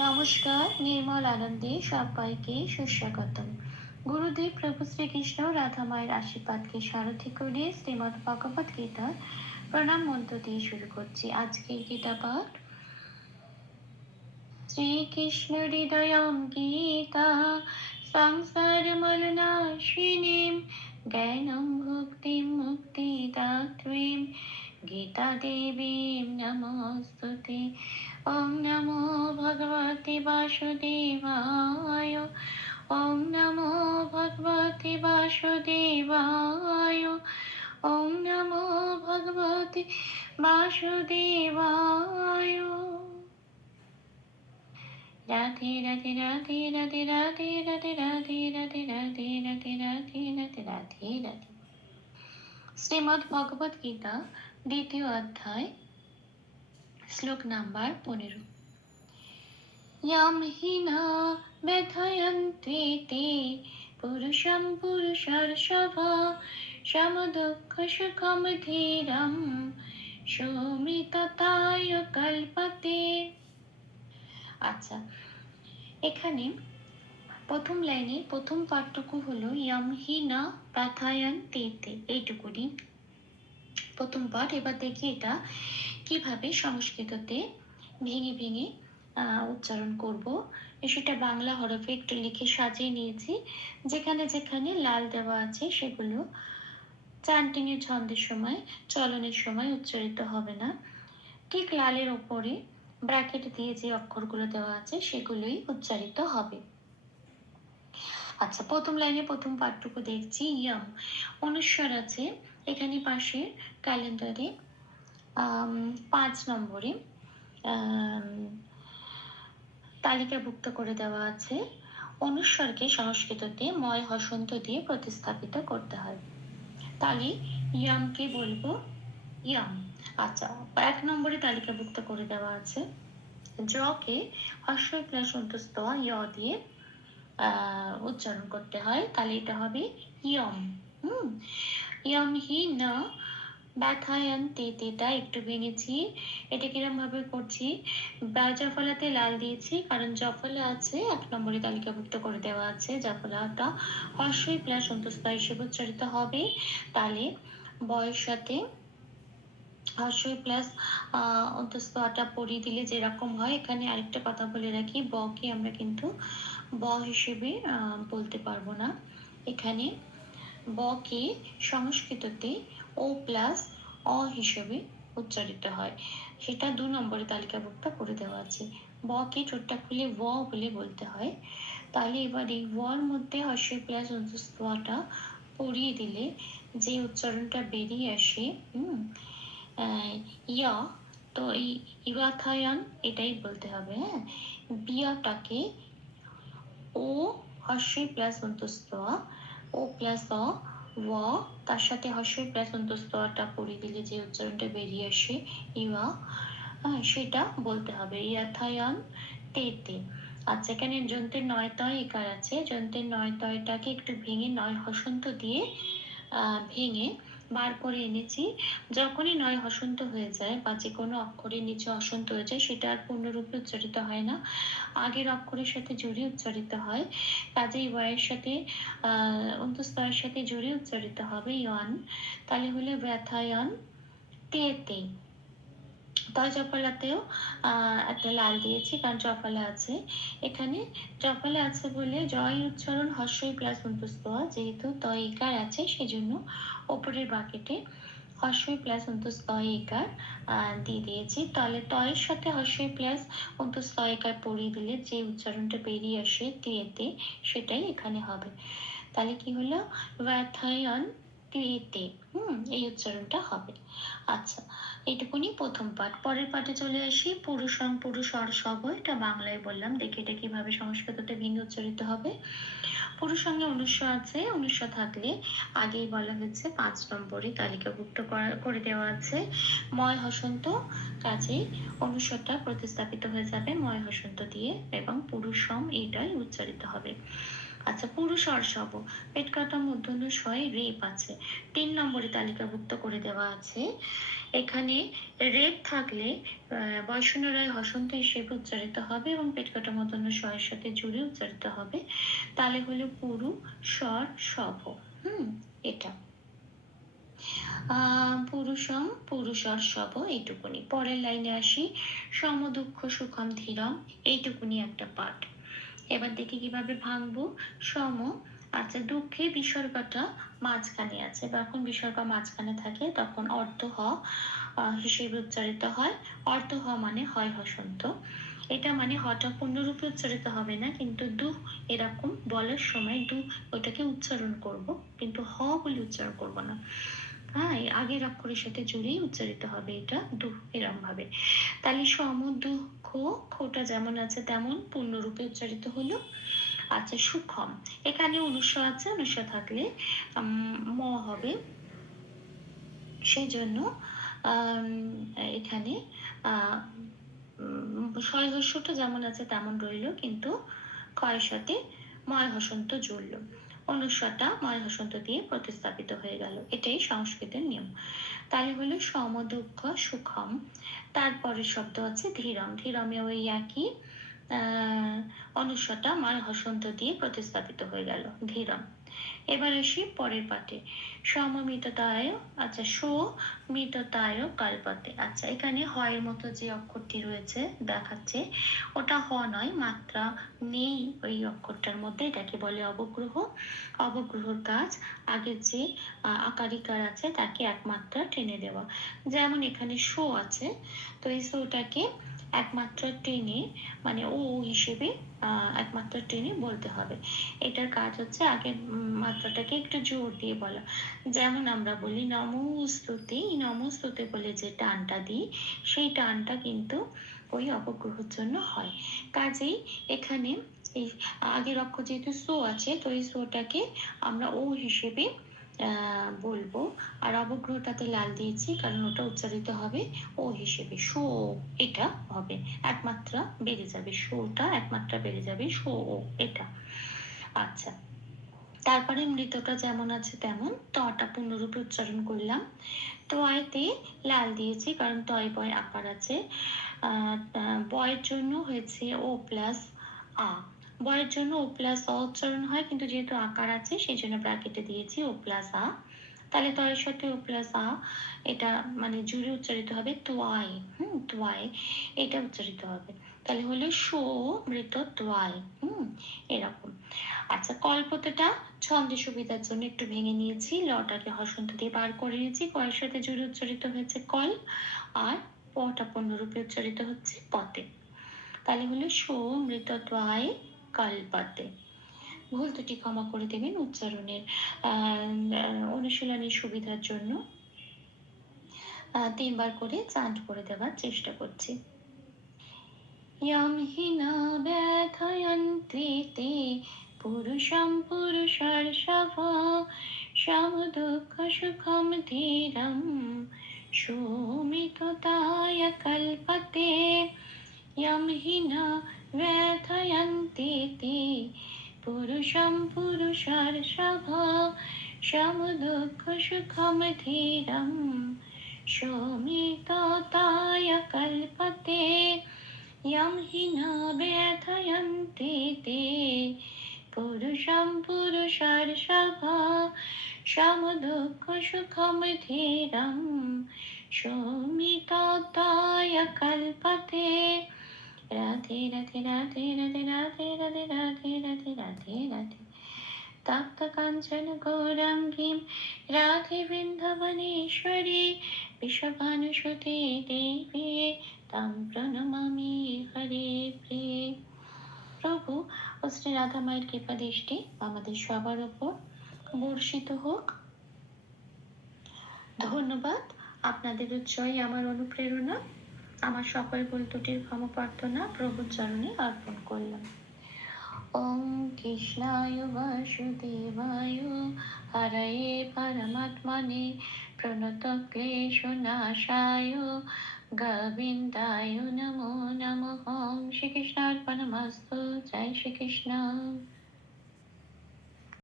নমস্কার, নির্মল আনন্দে সবাইকে সুস্বাগতম। গুরুদেব প্রভু শ্রীকৃষ্ণ রাধা মায়ের আশীর্বাদকে সারথি করে শ্রীমদ ভগবত গীতার প্রণাম মন্ত্র দিয়ে শুরু করছি। আজকের গীতা পাঠ, শ্রীকৃষ্ণ হৃদয়ম গীতা সংসার মলনাশিনীম জ্ঞানম ভক্তিম মুক্তিদাত্রীম গীতা দেবীম নমস্তুতে। ॐ नमो भगवते वासुदेवाय ॐ नमो भगवते वासुदेवाय ॐ नमो भगवते वासुदेवाय রাধে রাধে রাধে রাধে রাধে রাধে রাধে রাধে রাধে রাধে রাধে রাধে রাধে রাধে শ্রীমদ্ ভগবত গীতা দ্বিতীয় অধ্যায় শ্লোক নাম্বার পনেরো। ইয়াম হিনা ব্যথয়ন্তে তে পুরুষম সমদুঃখ সুখম ধীরম সৌমিততায় কল্পতে। আচ্ছা এখানে প্রথম লাইনে প্রথম পাঠটুকু হলো ইয়াম হিনা ব্যথায়ন তেতে এইটুকুনি। প্রথম পাঠ এবার দেখি এটা কীভাবে সংস্কৃততে ভেঙে ভেঙে উচ্চারণ করব? সেটা বাংলা হরফে একটু লিখে সাজিয়ে নিয়েছি। যেখানে যেখানে লাল দেওয়া আছে সেগুলো চান্টিং এর ছন্দের সময়, চলনের সময় উচ্চারিত হবে না। ঠিক লালের ওপরে ব্র্যাকেট দিয়ে যে অক্ষরগুলো দেওয়া আছে সেগুলোই উচ্চারিত হবে। আচ্ছা প্রথম লাইনে প্রথম পাঠটুকু দেখছি। ইয়ম, অনুস্বর আছে। এখানে পাশে ক্যালেন্ডারে পাঁচ নম্বরে তালিকাভুক্ত করে দেওয়া আছে। অনুস্বরকে সংস্কৃততে ময় হসন্ত দিয়ে প্রতিস্থাপিত করতে হয়। তাহলে ইয়ামকে বলব ইয়াম। আচ্ছা এক নম্বরে তালিকাভুক্ত করে দেওয়া আছে। জকে হর্ষই প্লাস অন্তস্থ ইয় দিয়ে উচ্চারণ করতে হয়, তাহলে এটা হবে ইয়ম। হুম? ইয়ম হি না ব্যথায়ান তেতেটা একটু ভেঙেছি, এটা কিরম ভাবে করছি লাল দিয়েছি, কারণ আছে, এক নম্বরে তালিকাভুক্ত করে দেওয়া আছে হর্ষই প্লাস অন্তস্থ হিসেবে উচ্চারিত হবে। তাহলে সাথে হর্ষই প্লাস পরিয়ে দিলে যেরকম হয়, এখানে আরেকটা কথা বলে রাখি, ব কে আমরা কিন্তু ব হিসেবে বলতে পারব না। এখানে ব কে সংস্কৃততে ও প্লাস অ হিসেবে উচ্চারিত হয়। সেটা দু নম্বরে তালিকাভুক্ত করে দেওয়া আছে। ব কে চোটটা খুলে ব বলে বলতে হয়। তাহলে এবার এই ওয়ার মধ্যে হর্ষই প্লাস অন্তস্তটা পড়িয়ে দিলে যে উচ্চারণটা বেরিয়ে আসে, হুম ইয়া, তো এই ইবাথায়ান এটাই বলতে হবে হ্যাঁ? বিয়াটাকে ও হর্ষই প্লাস অন্তস্ত ও প্লাস অ ওয়া তার সাথে হর্ষই প্লাস অন্তস্তটা পড়ে দিলে যে উচ্চারণটা বেরিয়ে আসে, ইয়া হ্যাঁ সেটা বলতে হবে। ইয়াথায়ন তেতে। আচ্ছা এখানে যন্ত্রের নয় তয় একার আছে। যন্ত্রের নয় তয়টাকে একটু ভেঙে, নয় হসন্ত দিয়ে ভেঙে বার করে এনেছি। যখনই নয় হসন্ত হয়ে যায় বা যে কোনো অক্ষরের নিচে হসন্ত হয়ে যায়, সেটা আর পূর্ণরূপে উচ্চারিত হয় না। আগের অক্ষরের সাথে জুড়ে উচ্চারিত হয়। কাজেই ওয়ের সাথে অন্তস্তয়ের সাথে জুড়ে উচ্চারিত হবে ইয়ান। তাহলে হলে ব্যথায়ন। তে। তে তয় জফলাতেও একটা লাল দিয়েছি, কারণ জফলা আছে এখানে। জফলা আছে বলে জয় উচ্চারণ হর্ষই প্লাস অন্তস্থ যেহেতু তয় ইকার আছে, সেজন্য ওপরের বাকেটে হর্ষই প্লাস অন্তস্থ ইকার দিয়ে দিয়েছি। তাহলে তয়ের সাথে হর্ষই প্লাস অন্তস্থ ইকার পড়িয়ে দিলে যে উচ্চারণটা বেরিয়ে আসে তেতে সেটাই এখানে হবে। তাহলে কি হলো? ব্যথায়ন তে হুম, এই উচ্চারণটা হবে। আচ্ছা এইটুকুনি প্রথম পাঠ। পরের পাঠে চলে আসি। পুরুষং পুরুষর সব, এটা বাংলায় বললাম। দেখে এটা কীভাবে সংস্কৃততে ভিন্ন উচ্চারিত হবে। পুরুষ সঙ্গে অনুস্ব আছে অনুস্ব থাকলে আগেই বলা হয়েছে পাঁচ নম্বরে তালিকাভুক্ত করে দেওয়া আছে। ময় হসন্ত কাজে অনুস্বরটা প্রতিস্থাপিত হয়ে যাবে ময় হসন্ত দিয়ে এবং পুরুষম এইটাই উচ্চারিত হবে। আচ্ছা পুরুষ অর্ষব পেট কাটা মূর্ধন্য রেপ আছে। তিন নম্বরে তালিকাভুক্ত করে দেওয়া আছে। এখানে রেপ থাকলে আহ, রায় হসন্ত হিসেবে উচ্চারিত হবে এবং পেট কাটা মূর্ধন্য সাথে জুড়ে উচ্চারিত হবে। তাহলে হলো পুরু স্বর সভ হুম এটা। পুরুষম পুরুষর সব এইটুকুনি। পরের লাইনে আসি। সম দুঃখ সুখম ধীরম এইটুকুনি একটা পাঠ। এবার দেখি কীভাবে ভাঙবো। সম আচ্ছা দুঃখে বিসর্গটা মাঝখানে আছে। যখন বিসর্গ মাঝখানে থাকে, তখন অর্ধ হ হিসেবে উচ্চারিত হয়। অর্ধ হ মানে হয় হসন্ত। এটা মানে হটা পূর্ণরূপে উচ্চারিত হবে না, কিন্তু দু এরকম বলার সময় দু ওটাকে উচ্চারণ করব, কিন্তু হ বলে উচ্চারণ করব না। হ্যাঁ আগের অক্ষরের সাথে জুড়েই উচ্চারিত হবে এটা দু এরম ভাবে তাহলে সম দুঃখ খোটা যেমন আছে তেমন পূর্ণরূপে উচ্চারিত হলো। আচ্ছা সুখম। এখানে অনুস্ব আছে অনুস্ব থাকলে ম হবে। সেই জন্য এখানে, আহ ছয় হস্যটা যেমন আছে তেমন রইল, কিন্তু ক্ষয়ের সাথে ময় হসন্ত জুড়লো। অনুস্বরটা ময় হসন্ত দিয়ে প্রতিস্থাপিত হয়ে গেল। এটাই সংস্কৃতের নিয়ম। তাহলে হলো সম দুঃখ সুখম। তারপরের শব্দ আছে ধীরম। ধীরমে ওই একই, আহ অনুস্বরটা ময় হসন্ত দিয়ে প্রতিস্থাপিত হয়ে গেল। ধীরম। এবার আসি পরের পাঠে। সমমিততায় আচ্ছা সমিততায় কালপথে আচ্ছা এখানে হয়ের মতো যে অক্ষরটি রয়েছে, দেখাচ্ছে, ওটা হ নয়, মাত্রা নেই ওই অক্ষরটার মধ্যে, এটাকে বলে অবগ্রহ। অবগ্রহর কাজ, আগের যে আকারিকার আছে, তাকে একমাত্রা টেনে দেওয়া। যেমন এখানে শো আছে, তো এই শোটাকে একমাত্রা টেনে মানে ও হিসেবে একমাত্রা টেনে বলতে হবে। এটার কাজ হচ্ছে উম, মাত্রাটাকে একটু জোর দিয়ে বলা। যেমন আমরা বলি নমস্তুতি নমস্তুতি বলে যে টানটা দিই সেই টানটা কিন্তু ওই অপগ্রহর জন্য হয়। কাজেই এখানে এই আগের অক্ষর যেহেতু সো আছে তো এই সোটাকে আমরা ও হিসেবে বলব। আর অবগ্রহটাতে লাল দিয়েছি, কারণ ওটা উচ্চারিত হবে ও হিসেবে শো এটা হবে। একমাত্রা বেড়ে যাবে শোটা একমাত্রা বেড়ে যাবে শো ও এটা। আচ্ছা তারপরে মৃতটা যেমন আছে তেমন, তটা পূর্ণরূপে উচ্চারণ করলাম। তয়তে লাল দিয়েছি, কারণ তয় বয় আকার আছে। বয়ের জন্য হয়েছে ও প্লাস আ। বয়ের জন্য ও প্লাস অ উচ্চারণ হয়, কিন্তু যেহেতু আকার আছে সেই জন্য ব্র্যাকেটে দিয়েছি ও প্লাস আ তাহলে তয়ের সাথে ও প্লাস আ এটা মানে জুড়ে উচ্চারিত হবে তোয়াই, হুম, তোয়াই, এটা উচ্চারিত হবে। তাহলে হলো শো মৃত তোয়াই, হুম, এরকম। আচ্ছা কল্পতটা ছন্দের সুবিধার জন্য একটু ভেঙে নিয়েছি, লটাকে হসন্ত দিয়ে বার করে নিয়েছি, কয়ের সাথে জুড়ে উচ্চারিত হয়েছে কল, আর পটা পূর্ণরূপে উচ্চারিত হচ্ছে পতে। তাহলে হলো সো কাল ভুল দুটি ক্ষমা করে দেবেন উচ্চারণের অনুশীলনের সুবিধার জন্য। তিনবার করে চান্ট করে দেওয়ার চেষ্টা করছি। পুরুষম পুরুষার সভ সব দুঃখ সুখম ধীরম সুমিততায় কল্পতে। ইয়ামহিনা ব্যথায়ন্তীতি পুরুষম পুরুষার সভ সমদুঃখ সুখম ধীরম। শোমিততায় কল্পতে ইয়ম হি ন ব্যথয়ন্তীতি পুরুষম পুরুষার সভ সমদুঃখ সুখম ধীরম। শোমিততায় কল্পতে রাধে রাধে রাধে রাধে রাধে রাধে রাধে রাধে রাধে রাধে তপ্ত কাঞ্চন গৌরাঙ্গীম রাধে বৃন্দাবনেশ্বরী বিশ্বভানুসুতে দেবী তাম প্রণমামি হরে প্রিয়ে প্রভু ও শ্রী রাধামায়ের কৃপা দৃষ্টি আমাদের সবার উপর বর্ষিত হোক ধন্যবাদ আপনাদের উৎসই আমার অনুপ্রেরণা আমার সকল ভুল ত্রুটির ক্ষমা প্রার্থনা প্রভুর চরণে অর্পণ করলাম। ওম কৃষ্ণায় বাসুদেবায়, হরয়ে পরমাত্মনে প্রণত ক্লেশনাশায়, গোবিন্দায় নমো নমঃ। শ্রীকৃষ্ণার্পণমস্তু। জয় শ্রীকৃষ্ণ।